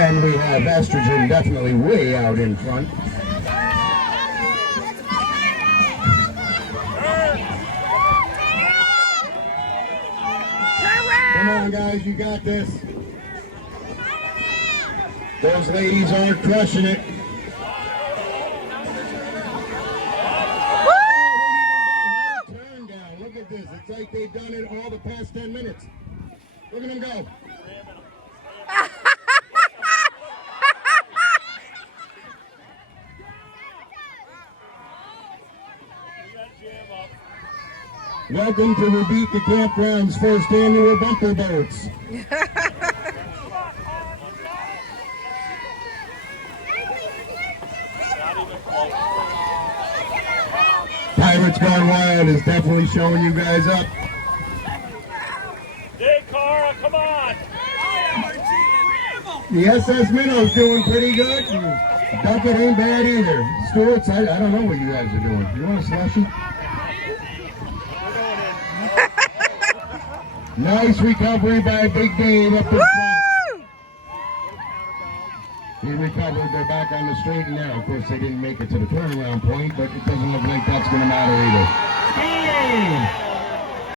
And we have estrogen definitely way out in front. Come on, guys, you got this. Those ladies aren't crushing it. Turn down. Look at this. It's like they've done it all the past 10 minutes. Look at them go. Welcome to Waubeeka Campground's first annual bumper boats. Pirates Gone Wild is definitely showing you guys up. Hey, Cara, come on! The SS Minnow's doing pretty good. Duckett ain't bad either. Stewart's, I don't know what you guys are doing. You want a slushie? Nice recovery by Big Dave up in front. He recovered. They're back on the straight and narrow. Of course, they didn't make it to the turnaround point, but it doesn't look like that's going to matter either.